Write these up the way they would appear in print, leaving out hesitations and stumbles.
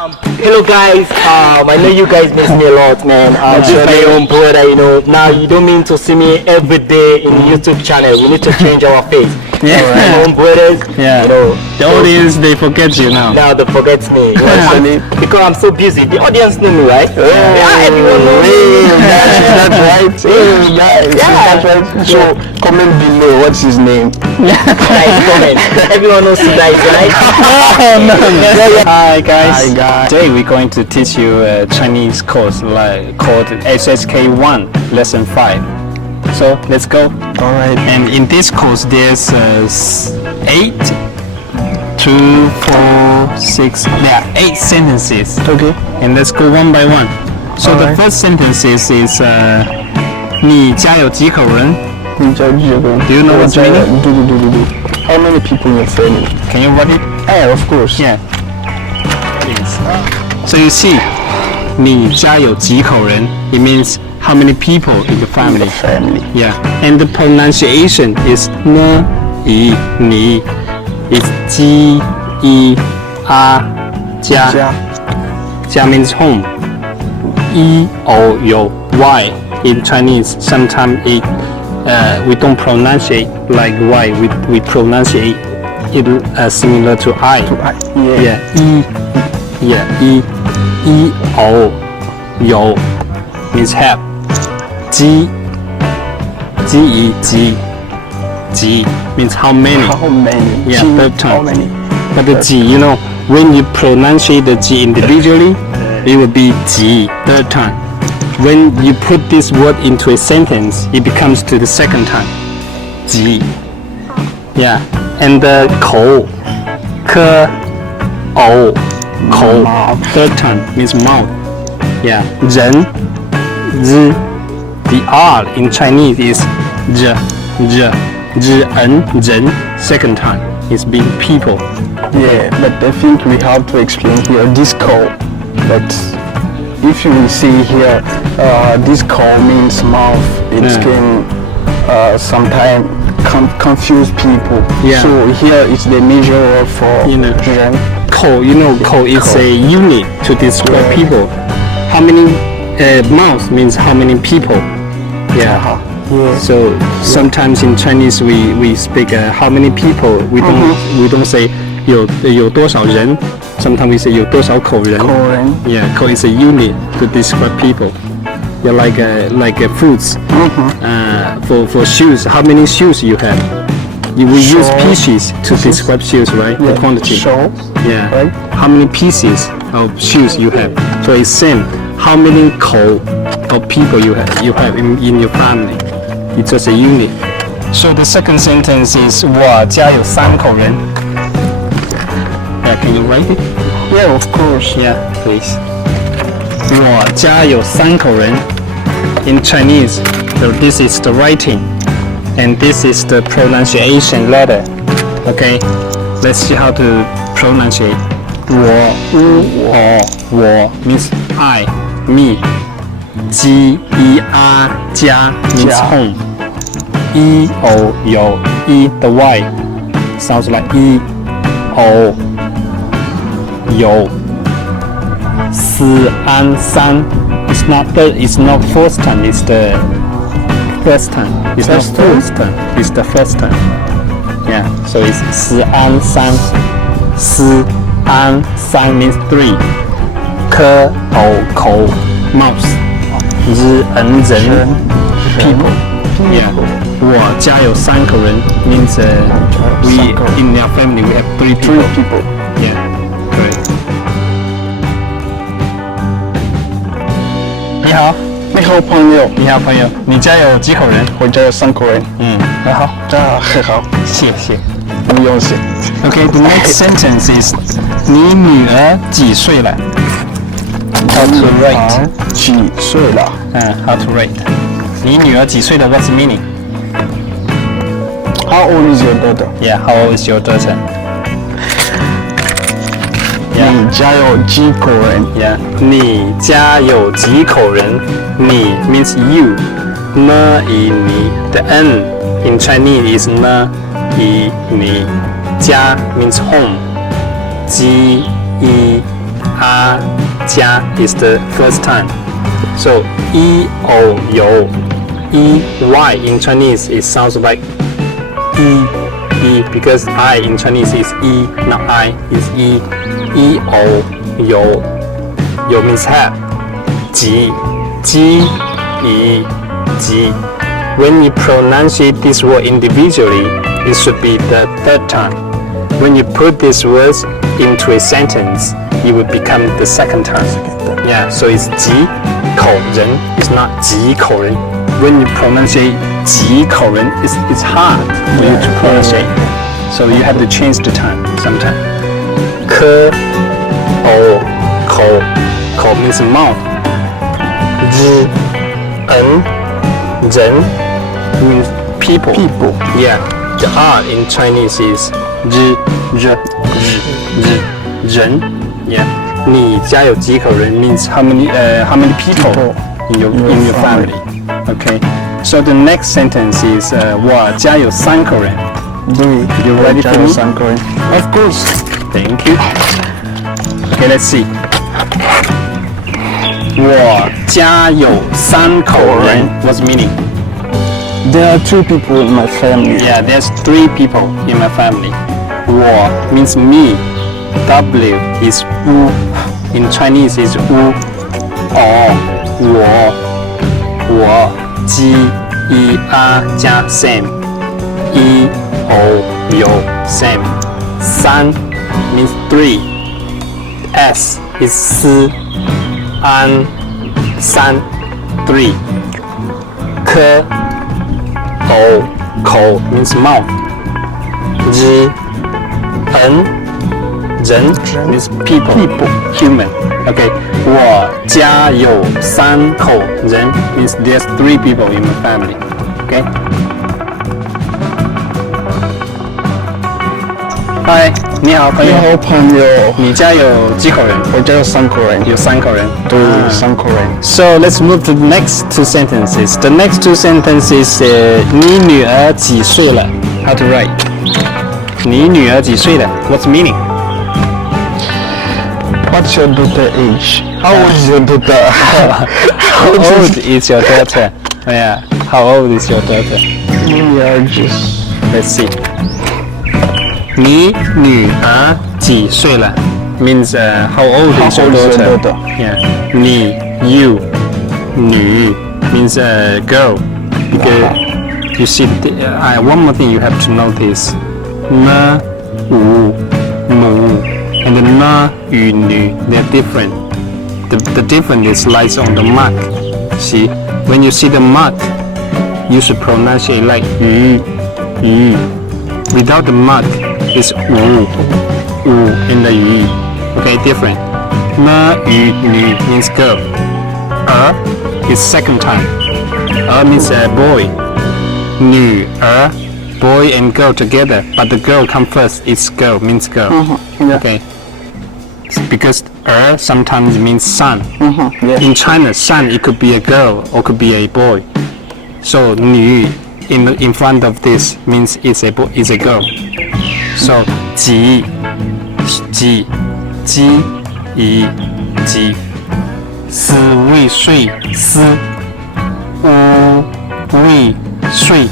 Hello guys, I know you guys miss me a lot, man. With my own brother, now you don't mean to see me every day in YouTube channel. We need to change our face. Yeah. My own brothers, Yeah. The audience, they forget you now. now they forget me. Because I'm so busy. The audience know me, right? Yeah, everyone knows me. That's right. That's right. So comment below. What's his name? Guys, comment. Everyone knows you guys, right? Hi guys. Hi, guys. Today we're going to teach you a Chinese course called SSK1 Lesson 5. So let's go. All right. And in this course there's 8, 2, 4, 6. There are 8 sentences. Okay. And let's go one by one. So the Alright. first sentence is 你家有几口人? Do you know what's meaning? How many people in your family? Can you write it? Oh, of course. Yeah. So you see, 你家有几口人? It means how many people in the family. Family. Yeah. And the pronunciation is 呢, 以, 你. It's 鸡, 一, 啊, 家. 家 means home. 一, o, 有, y. In Chinese, sometimes we don't pronounce it like y. We pronounce it similar to I. Yeah. Yeah. 一, o, 有 means have. 几 means how many. How many? Yeah, third time. How many? But the 几, when you pronounce the 几 individually, it will be 几, third time. When you put this word into a sentence, it becomes to the second time. 几. Yeah. And the 口, 科, 偶, 口, third time means mouth. Yeah. 人, z. The R in Chinese is 人, second time is being people. Yeah, but I think we have to explain here this call. But if you will see here, this call means mouth. It can sometimes confuse people. Yeah. So here is the major word for 人. 口,口is a unit to describe people. How many mouths means how many people. Yeah. Yeah. So sometimes in Chinese we speak how many people. We don't say 有多少人. Sometimes we say 有多少口人. 口人. Yeah, 口 is a unit to describe people. Yeah, like fruits. For shoes, how many shoes you have? We use pieces to describe shoes, right? The quantity. So, Yeah. right? How many pieces of shoes you have? So it's same. How many 口 of people you have in your family? It's just a unit. So the second sentence is 我家有3口人. Yeah, can you write it? yeah, of course. Yeah, please. 我家有3口人. In Chinese, so this is the writing, and this is the pronunciation letter. Okay, let's see how to pronounce it. 我 means I, me. 鸡 家 means home. 有 the Y sounds like 有 三 it's not first time, it's the first time. It's not first time, it's the first time. Yeah, so it's 三 means 3. 科口 mouse. 人 people. Yeah. 我家有3口人 means we in our family we have 3 people. Yeah, correct. 你好，你好朋友，你好朋友，你家有几口人？我家有3口人。很好，这很好，谢谢。不用谢。Okay, the next sentence is 你女儿几岁了 ？How to write? 几岁了？ How to write? 你女儿几岁了 ？What's the meaning? How old is your daughter? Yeah, how old is your daughter? 你家有几口人？ Yeah. 你家有几口人？你 means you. 呢以你 The N in Chinese is 呢以你。家 means home. 几一 a 加 is the first time. So e o 有 e y in Chinese it sounds like e because I in Chinese is e, not I is e. E o 有 means have. 几 ji yi ji. When you pronunciate this word individually, it should be the third time. When you put these words into a sentence, it will become the second time. Yeah, so it's 几口人, it's not 几口人. When you pronunciate 几口人, it's hard for you to pronunciate. So you have to change the time sometime. 科 o 口 means mouth. 日 人 means people. Yeah, the R in Chinese is 人. Yeah, 你家有几口人 means how many people in your family. Okay, so the next sentence is 我家有三口人. You ready for me? Of course. Thank you. Okay, let's see. 我家有三口人. What's meaning? There are 2 people in my family. Yeah, there's 3 people in my family. 我 means me. W is 我. In Chinese is 我.我 G E R 加 same. E O 有 same. 三 means 3. S is 四. An 三 3. 科 O 口 means mouth. 日 人 means people, human. Okay, 我家有三口人 means there's 3 people in my family. Okay. Hi, 你好朋友。你好朋友。你家有几口人？我家有3口人。有3口人。对，3口人。So let's move to the next 2 sentences. The next 2 sentences 你女儿几岁了 How to write? 你女儿几岁了 What's meaning? What's your daughter age? How old is your daughter? How old is your daughter? Yeah, how old is your daughter? Let's see. 你女儿几岁了 means how old is your daughter? Yeah. 你 you 女 means girl. Because you see, one more thing you have to notice. 呢 wu 母 and the 呢 yu 女 they're different. The difference lies on the mark. See, when you see the mark, you should pronounce it like yu. Without the mark, it's wu in the yu. Okay, different. 呢 yu 女 means girl. Is second time. Means a boy. 女儿 boy and girl together, but the girl come first. It's girl means girl. Okay. Because sometimes means son. Yes. In China, son it could be a girl or could be a boy. So 女 in front of this means it's a girl. So 几几姨几四未睡思五未睡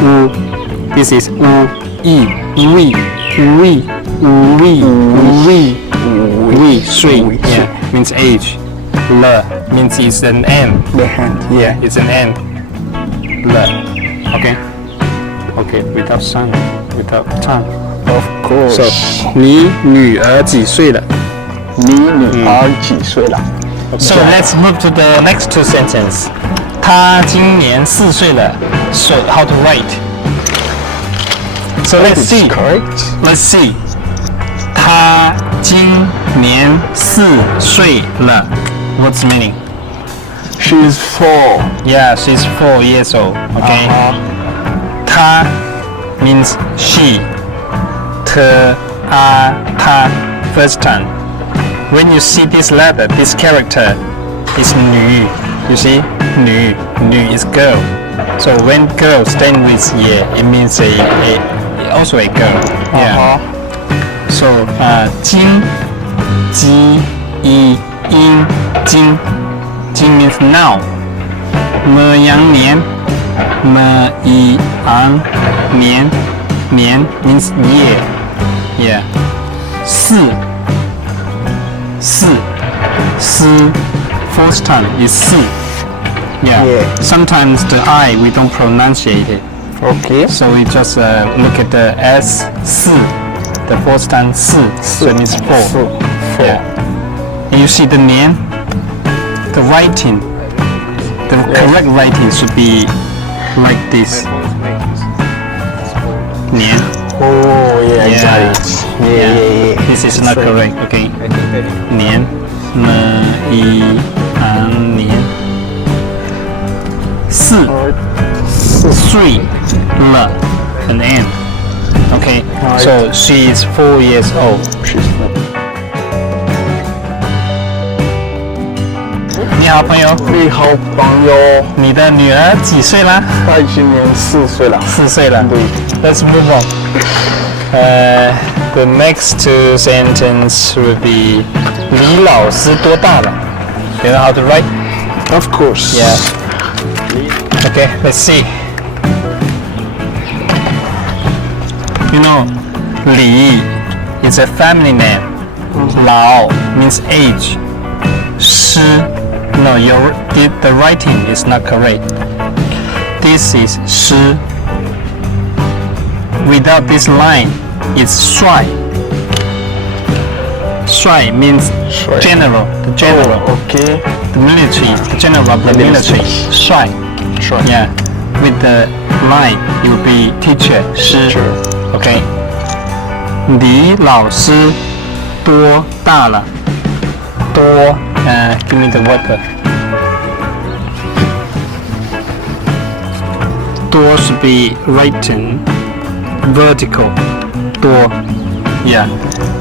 五 This is 五一未睡 Yeah, means age. 了 means it's an end. The hand. Yeah, it's an end. 了 Okay, without sound, without tongue. Of course. So 你女儿几岁了你女儿几岁了 So let's move to the next 2 sentences. 她今年4岁了 So how to write? So let's see. Correct. Let's see. 她今年4岁了 What's meaning? She's 4. Yeah, she's 4 years old. Okay. 她 means she. 她 first time. When you see this letter, this character is 女 You see? 女 is girl. So when girl stand with 也 it means also a girl. Yeah. So 今鸡一阴金金 means now 么羊年么一昂年年 means year yeah 四 fourth time is 四 yeah. Sometimes the I we don't pronunciate it Okay. so we just look at the S 四 the fourth time 四 so it means four yeah. And you see the 年 the writing the correct writing should be like this 年 Oh, yeah, I got Yeah. it. Yeah. This is not correct. Okay. 年么一昂年四 three 了 an N. Okay. So she is 4 years old. 你好朋友，你好朋友，你的女儿几岁啦？她今年4岁了。 4岁了。对。 Let's move on. The next two sentence would be 李老师多大了 You know how to write? Of course. Yeah. Okay, let's see. You know, 李 is a family name. 老 means age. 师 no, the writing is not correct. This is 师. Without this line, it's 帅. 帅 means general, the general, Okay. the military, the general of the military. 帅. Yeah. With the line, it will be teacher, 师. Okay. 李老师多大了？多 give me the water. 多 should be written vertical 多 yeah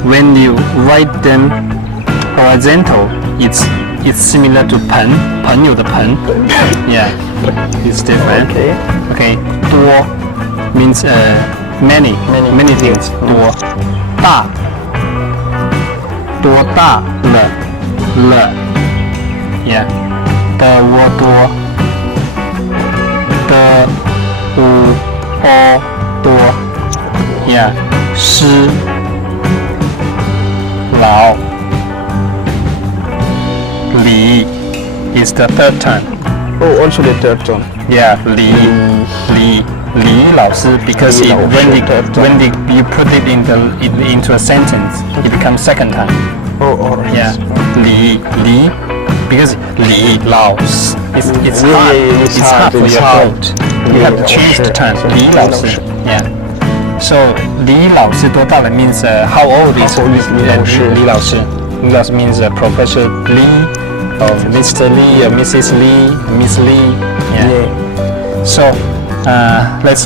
when you write them horizontal it's similar to 朋友的朋 yeah it's different okay 多 means many things 多大多大了 yeah 的窝多的多 yeah 师老李 is the third time Oh, also the third one. yeah 李老师 because when you put it into a sentence it becomes second time Oh, alright. yeah 李 because 李老师 it's hard it's it's hard hard, for it's your hard. throat you have to change the time 李老师 yeah so 李老师多大了 means how old is 李老师 李老师 means Professor Lee or Mr. Lee or Mrs. Lee Miss Lee yeah. So let's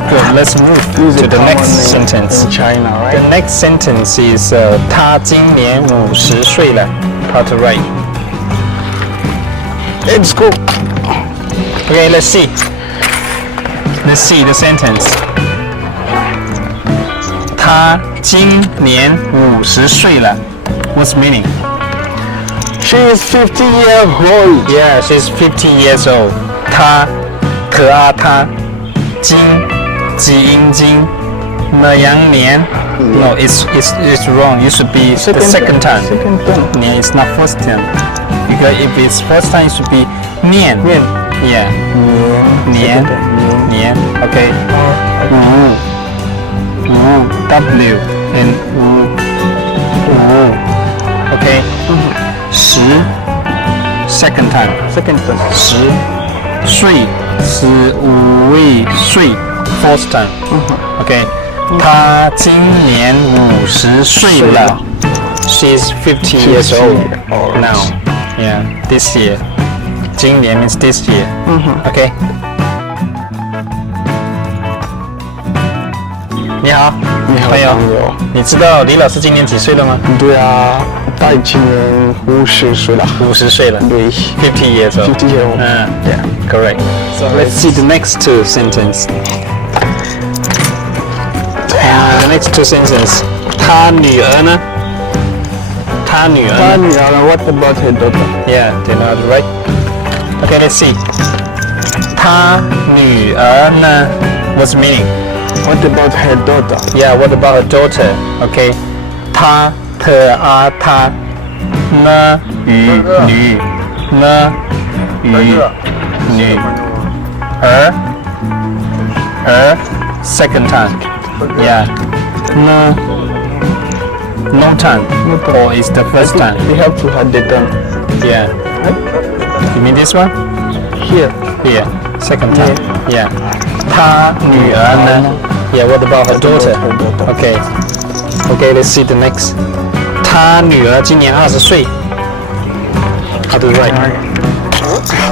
move to the next sentence In China, the right? next sentence is 他今年50岁了 how to write Let's go. okay let's see the sentence 他今年50岁了 what's meaning She is 50 years old. yeah she's 50 years old 她可啊她金几阴金么羊年 no it's wrong you should be the second time Second time. 年 is not first time because if it's first time it should be 年 yeah 年 okay W and okay 十 second time Second time. 十岁15位岁 fourth time okay 她今年50岁了 she's 50 years old now yeah this year 今年 means this year okay 你好朋友你知道李老师今年几岁了吗对啊，她今年50岁了。 50岁了对。 50 years old 50 years old. yeah correct so let's see the next two sentence the next two sentences 他女儿呢他他女儿呢？他女儿呢 What about her daughter? Yeah, they know how to write. Okay, let's see. 他女儿呢 What's the meaning? What about her daughter? Yeah, what about her daughter? Okay. 他、特、啊、他、呢、与、女、呢、与、女、儿 second time. Yeah. No. No time. Or is the first time? We have to have the time. Yeah. You mean this one? Here. Here. Second time. Yeah. 她女儿呢? Yeah, what about her daughter? Okay. Okay, let's see the next. 她女儿今年20岁. How to write?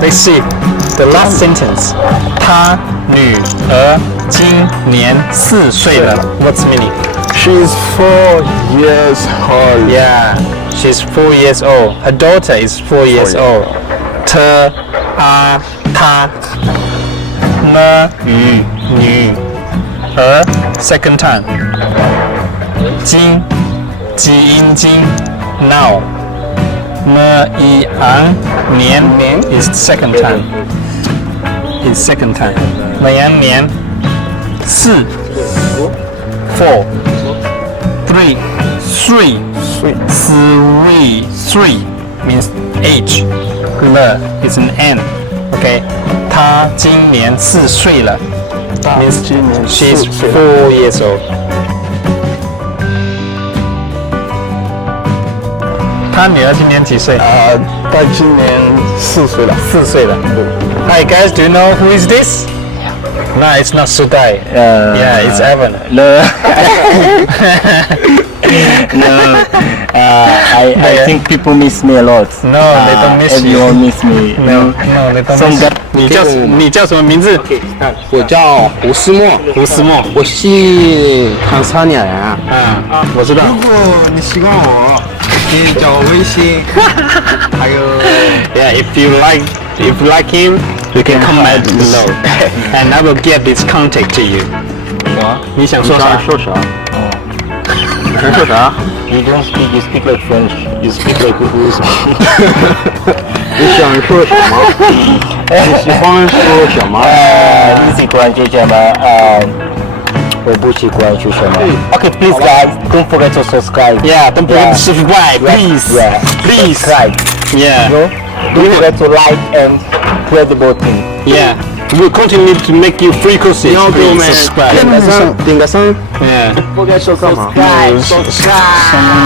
Let's see. The last sentence. 她女儿今年4岁了. What's the meaning? She's 4 years old. Yeah, she's 4 years old. Her daughter is 4 years old. 她、她、呢、与、女、儿 second time. 今、即音今 now. 呢、一、昂、年 is second time. Is second time. 年4 4 3 3 means age. 了 is an N. Okay. 她今年4岁了 means 今年 she's 4岁了 4 years old. 她女儿今年几岁？她今年4岁了。 4岁了。Hi guys, do you know who is this? No, it's not Sudai. Yeah, it's Evan. No, I think people miss me a lot. No, they don't miss you. Everyone miss me. No, they don't miss you. 你叫什么名字？我叫胡思墨，胡思墨。我是唐山人啊。我知道。如果你喜欢我，可以加我微信，还有 Yeah, if you like him, you can comment below, and I will get this contact to you. 你想说啥？说啥？你想说啥？ You don't speak, you speak like French. You speak like English. 你想说什么？你喜欢说什么？你喜欢这什么？我不喜欢说什么。Okay, please guys, don't forget to subscribe. Yeah, don't forget to subscribe, please. Yeah, Please. subscribe. Yeah. Don't forget to like and press the button. Yeah. We'll continue to make you free courses. 要给我们 subscribe. 点个赞。 Yeah. Don't forget to subscribe. Subscribe.